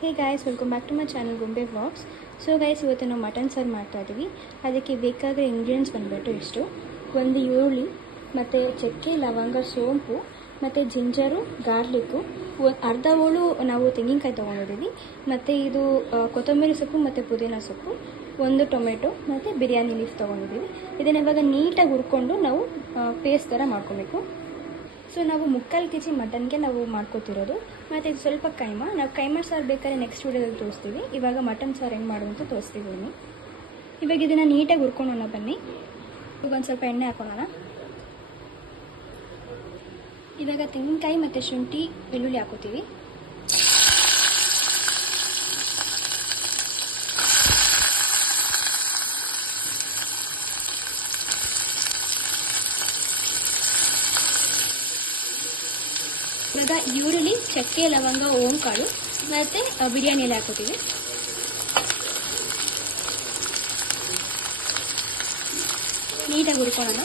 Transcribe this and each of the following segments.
Hey guys, welcome back to my channel Gombe vlogs. So guys, ಇವತ್ತು ನಾವು mutton ಸಾರು ಮಾಡ್ತಾಯಿದ್ದೀವಿ. ಅದಕ್ಕೆ ಬೇಕಾಗಿರೋ ಇಂಗ್ರೀಡಿಯೆಂಟ್ಸ್ ಬಂದುಬಿಟ್ಟು ಇಷ್ಟು: ಒಂದು ಈರುಳ್ಳಿ, ಮತ್ತು ಚಕ್ಕೆ, ಲವಂಗ, ಸೋಂಪು, ಮತ್ತು ಜಿಂಜರು, ಗಾರ್ಲಿಕ್ಕು, ಅರ್ಧ ಹೋಳು ನಾವು ತೆಂಗಿನಕಾಯಿ ತೊಗೊಂಡಿದ್ದೀವಿ, ಮತ್ತು ಇದು ಕೊತ್ತಂಬರಿ ಸೊಪ್ಪು ಮತ್ತು ಪುದೀನ ಸೊಪ್ಪು, ಒಂದು ಟೊಮೆಟೊ ಮತ್ತು ಬಿರಿಯಾನಿ ಲೀಫ್ ತೊಗೊಂಡಿದ್ದೀವಿ. ಇದನ್ನು ಇವಾಗ ನೀಟಾಗಿ ಹುರ್ಕೊಂಡು ನಾವು ಪೇಸ್ಟ್ ಥರ ಮಾಡ್ಕೊಬೇಕು. ಸೊ ನಾವು 3/4 kg ಮಟನ್ಗೆ ನಾವು ಮಾಡ್ಕೊತಿರೋದು. ಮತ್ತು ಇದು ಸ್ವಲ್ಪ ನಾವು ಕೈಮಾ ಸಾರು ಬೇಕಾದ್ರೆ ನೆಕ್ಸ್ಟ್ ವೀಡಿಯೋದಲ್ಲಿ ತೋರಿಸ್ತೀವಿ. ಇವಾಗ ಮಟನ್ ಸಾರು ಹೆಂಗೆ ಮಾಡೋಂತ ತೋರಿಸ್ತೀವಿ ಬನ್ನಿ. ಇವಾಗ ಇದನ್ನು ನೀಟಾಗಿ ಹುರ್ಕೊಳ್ಳೋಣ ಬನ್ನಿ. ಇವಾಗ ಒಂದು ಸ್ವಲ್ಪ ಎಣ್ಣೆ ಹಾಕೊಳ್ಳೋಣ. ಇವಾಗ ತೆಂಗಿನಕಾಯಿ ಮತ್ತು ಶುಂಠಿ ಬೆಳ್ಳುಳ್ಳಿ ಹಾಕೋತೀವಿ. ಇವಾಗ ಈರುಳ್ಳಿ, ಚಕ್ಕೆ, ಲವಂಗ, ಓಂಕಾಳು ಮತ್ತು ಬಿರಿಯಾನಿ ಎಲೆ ಹಾಕೋತೀವಿ. ನೀಟಾಗಿ ಹುರ್ಕೊಳ್ಳೋಣ.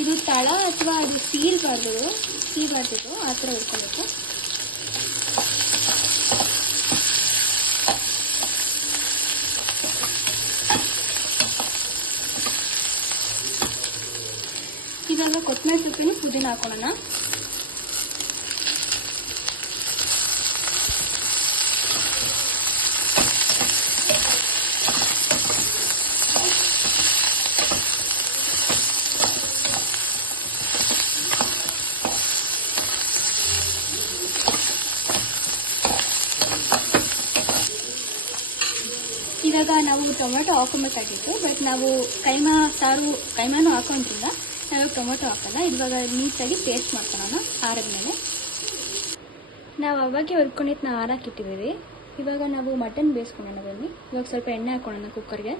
ಇದು ತಳ ಅಥವಾ ಅದು ಸೀಬಾರ್ದಿದ್ದು ಆ ಥರ ಹುರ್ಕೊಬೇಕು. ಇವಾಗ ಕೊತ್ತಂಬರಿ ಸೊಪ್ಪಿನ ಪುದೀನ ಹಾಕೊಳ್ಳೋಣ. ಇವಾಗ ನಾವು ಟೊಮೆಟೊ ಹಾಕೊಬೇಕಾಗಿತ್ತು, ಬಟ್ ನಾವು ಕೈಮಾನು ಹಾಕೋಂತಿಲ್ಲ. ನಾವು ಟೊಮೆಟೊ ಹಾಕೋಲ್ಲ. ಇವಾಗ ನೀಟಾಗಿ ಪೇಸ್ಟ್ ಮಾಡ್ಕೊಳ್ಳೋಣ. ಆರಿದ್ಮೇಲೆ ನಾವು ಅವಾಗೆ ಹುರ್ಕೊಂಡಿದ್ದು ಆರಾಕಿಟ್ಟಿದ್ದೀವಿ. ಇವಾಗ ನಾವು ಮಟನ್ ಬೇಯಿಸ್ಕೊಳ್ಳೋಣ ಬನ್ನಿ. ಇವಾಗ ಸ್ವಲ್ಪ ಎಣ್ಣೆ ಹಾಕೊಳ್ಳೋಣ ಕುಕ್ಕರ್ಗೆ.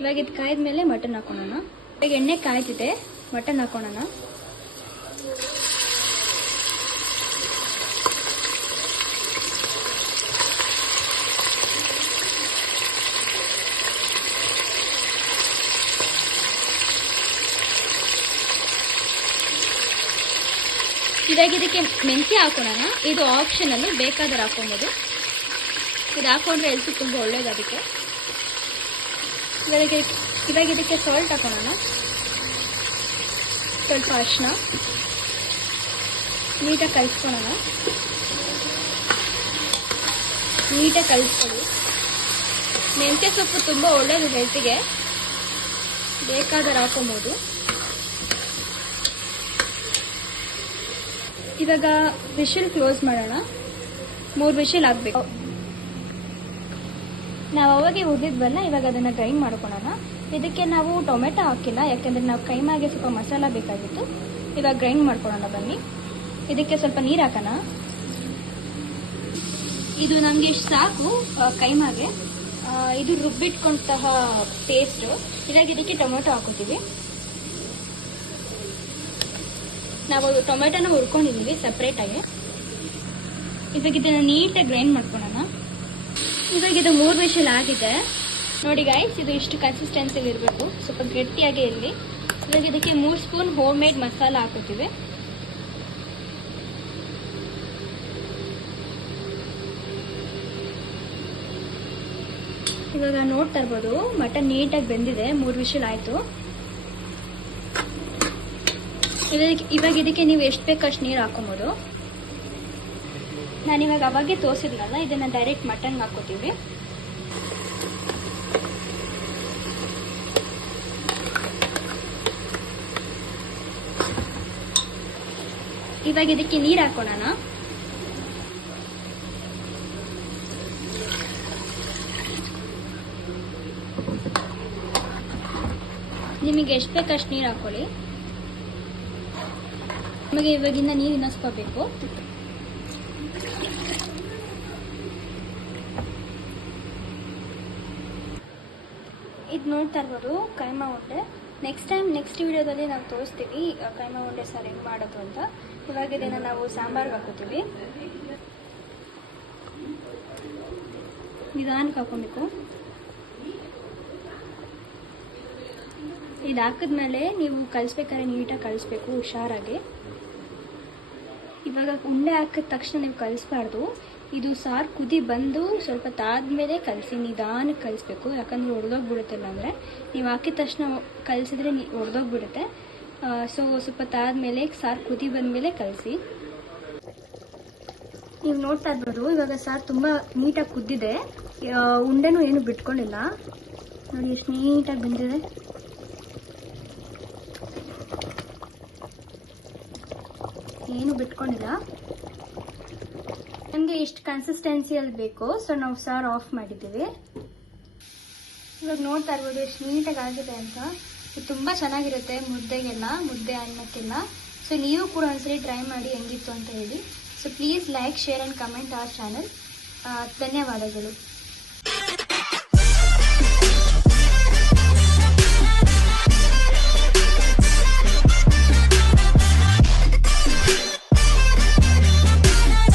ಇವಾಗ ಇದು ಕಾಯ್ದ್ಮೇಲೆ ಮಟನ್ ಹಾಕೊಳ್ಳೋಣ. ಇವಾಗ ಎಣ್ಣೆ ಕಾಯ್ತಿದೆ, ಮಟನ್ ಹಾಕೊಳ್ಳೋಣ. ಇವಾಗ ಇದಕ್ಕೆ ಮೆಂತ್ಯ ಹಾಕೊಳ್ಳೋಣ. ಇದು ಆಪ್ಷನಲ್ಲು, ಬೇಕಾದ್ರೆ ಹಾಕೊಬೋದು. ಇದು ಹಾಕೊಂಡ್ರೆ ಹೆಲ್ತ್ ತುಂಬ ಒಳ್ಳೇದು. ಅದಕ್ಕೆ ಇವಾಗ ಇದಕ್ಕೆ ಸಾಲ್ಟ್ ಹಾಕೊಳ್ಳೋಣ. ಸ್ವಲ್ಪ ಅರಿಶಿನ, ನೀಟಾಗಿ ಕಲಿಸ್ಕೊಳ್ಳೋಣ. ನೀಟಾಗಿ ಕಲಿಸ್ಕೊಳ್ಳಿ. ಮೆಂತ್ಯ ಸೊಪ್ಪು ತುಂಬ ಒಳ್ಳೇದು ಹೆಲ್ತಿಗೆ, ಬೇಕಾದ್ರೆ ಹಾಕೊಬೋದು. ಇವಾಗ ವಿಶಿಲ್ ಕ್ಲೋಸ್ ಮಾಡೋಣ. 3 ವಿಶಿಲ್ ಆಗಬೇಕು. ನಾವು ಅವಾಗೆ ಹುರಿದಿದ್ವಲ್ಲ, ಇವಾಗ ಅದನ್ನು ಗ್ರೈಂಡ್ ಮಾಡ್ಕೊಳ್ಳೋಣ. ಇದಕ್ಕೆ ನಾವು ಟೊಮೆಟೊ ಹಾಕಿಲ್ಲ, ಯಾಕೆಂದರೆ ನಾವು ಕೈಮಾಗೆ ಸ್ವಲ್ಪ ಮಸಾಲ ಬೇಕಾಗಿತ್ತು. ಇವಾಗ ಗ್ರೈಂಡ್ ಮಾಡ್ಕೊಳ್ಳೋಣ ಬನ್ನಿ. ಇದಕ್ಕೆ ಸ್ವಲ್ಪ ನೀರು ಹಾಕೋಣ. ಇದು ನಮಗೆ ಇಷ್ಟು ಸಾಕು ಕೈಮಾಗೆ. ಇದು ರುಬ್ಬಿಟ್ಕೊಂತಹ ಪೇಸ್ಟು. ಇವಾಗ ಇದಕ್ಕೆ ಟೊಮೆಟೊ ಹಾಕೋತೀವಿ. ನಾವು ಟೊಮೆಟೊನ ಹುರ್ಕೊಂಡಿದ್ದೀವಿ ಸಪ್ರೇಟಾಗಿ. ಇವಾಗ ಇದನ್ನು ನೀಟಾಗಿ ಗ್ರೈಂಡ್ ಮಾಡ್ಕೊಳ್ಳೋಣ. ಇವಾಗ ಇದು 3 ವಿಶಿಲ್ ಆಗಿದೆ ನೋಡಿ ಗೈಸ್. ಇದು ಇಷ್ಟು ಕನ್ಸಿಸ್ಟೆನ್ಸಿಲಿ ಇರಬೇಕು, ಸ್ವಲ್ಪ ಗಟ್ಟಿಯಾಗೇ ಇರಲಿ. ಇವಾಗ ಇದಕ್ಕೆ 3 ಸ್ಪೂನ್ ಹೋಮ್ ಮೇಡ್ ಮಸಾಲ ಹಾಕೋತೀವಿ. ಇವಾಗ ನೋಡ್ತಾ ಇರ್ಬೋದು, ಮಟನ್ ನೀಟಾಗಿ ಬೆಂದಿದೆ. 3 ವಿಶಿಲ್ ಆಯಿತು. ಇವಾಗ ಇದಕ್ಕೆ ನೀವು ಎಷ್ಟು ಬೇಕು ಅಷ್ಟು ನೀರು ಹಾಕೊಬೋದು. ನಾನಿವಾಗ ಅವಾಗೆ ತೋರಿಸಿದ್ನಲ್ಲ, ಇದನ್ನು ಡೈರೆಕ್ಟ್ ಮಟನ್ಗೆ ಹಾಕೋತೀವಿ. ಇವಾಗ ಇದಕ್ಕೆ ನೀರು ಹಾಕೊಳ್ಳೋಣ. ನಿಮಗೆ ಎಷ್ಟು ಬೇಕು ಅಷ್ಟು ನೀರು ಹಾಕೊಳ್ಳಿ. ನಮಗೆ ಇವಾಗಿಂದ ನೀರು ಇನ್ನಿಸ್ಕೋಬೇಕು. ಇದು ನೋಡ್ತಾ ಇರ್ಬೋದು ಕೈಮಾ ಉಂಡೆ. ನೆಕ್ಸ್ಟ್ ವಿಡಿಯೋದಲ್ಲಿ ನಾವು ತೋರಿಸ್ತೀವಿ ಕೈಮಾ ಉಂಡೆ ಸಾರು ಹೆಂಗೆ ಮಾಡೋದು ಅಂತ. ಇವಾಗ ಇದನ್ನು ನಾವು ಸಾಂಬಾರ್ಗೆ ಹಾಕೋತೀವಿ. ನಿಧಾನಕ್ಕೆ ಹಾಕೊಬೇಕು. ಇದು ಹಾಕಿದ್ಮೇಲೆ ನೀವು ಕಲಿಸ್ಬೇಕಾದ್ರೆ ನೀಟಾಗಿ ಕಲಿಸ್ಬೇಕು, ಹುಷಾರಾಗಿ. ಇವಾಗ ಉಂಡೆ ಹಾಕಿದ ತಕ್ಷಣ ನೀವು ಕಲಿಸ್ಬಾರ್ದು. ಇದು ಸಾರು ಕುದಿ ಬಂದು ಸ್ವಲ್ಪ ತಾದ್ಮೇಲೆ ಕಲಸಿ, ನಿಧಾನಕ್ಕೆ ಕಲಿಸ್ಬೇಕು. ಯಾಕಂದರೆ ಒಡೆದೋಗ್ಬಿಡುತ್ತೆ. ಇಲ್ಲಾಂದರೆ ನೀವು ಹಾಕಿದ ತಕ್ಷಣ ಕಲಿಸಿದ್ರೆ ಒಡೆದೋಗ್ಬಿಡುತ್ತೆ. ಸೊ ಸ್ವಲ್ಪ ತಾದ್ಮೇಲೆ ಸಾರು ಕುದಿ ಬಂದಮೇಲೆ ಕಲಸಿ. ನೀವು ನೋಡ್ತಾ ಇರ್ಬೋದು, ಇವಾಗ ಸಾರು ತುಂಬ ನೀಟಾಗಿ ಕುದ್ದಿದೆ. ಉಂಡೆನೂ ಏನು ಬಿಟ್ಕೊಂಡಿಲ್ಲ. ನೋಡಿ ಎಷ್ಟು ನೀಟಾಗಿ ಬಂದಿದೆ. ಏನು ಬಿಟ್ಕೊಂಡಿಲ್ಲ. ನಮಗೆ ಇಷ್ಟು ಕನ್ಸಿಸ್ಟೆನ್ಸಿಯಲ್ಲಿ ಬೇಕು. ಸೊ ನಾವು ಸಾರು ಆಫ್ ಮಾಡಿದ್ದೀವಿ. ಇವಾಗ ನೋಡ್ತಾ ಇರ್ಬೋದು ಎಷ್ಟು ನೀಟಾಗಿ ಆಗಿದೆ ಅಂತ. ಇದು ತುಂಬ ಚೆನ್ನಾಗಿರುತ್ತೆ ಮುದ್ದೆಗೆಲ್ಲ, ಮುದ್ದೆ ಅನ್ನಕ್ಕೆಲ್ಲ. ಸೊ ನೀವು ಕೂಡ ಒಂದ್ಸರಿ ಟ್ರೈ ಮಾಡಿ ಹೆಂಗಿತ್ತು ಅಂತ ಹೇಳಿ. So please like, share and comment our channel. ಧನ್ಯವಾದಗಳು.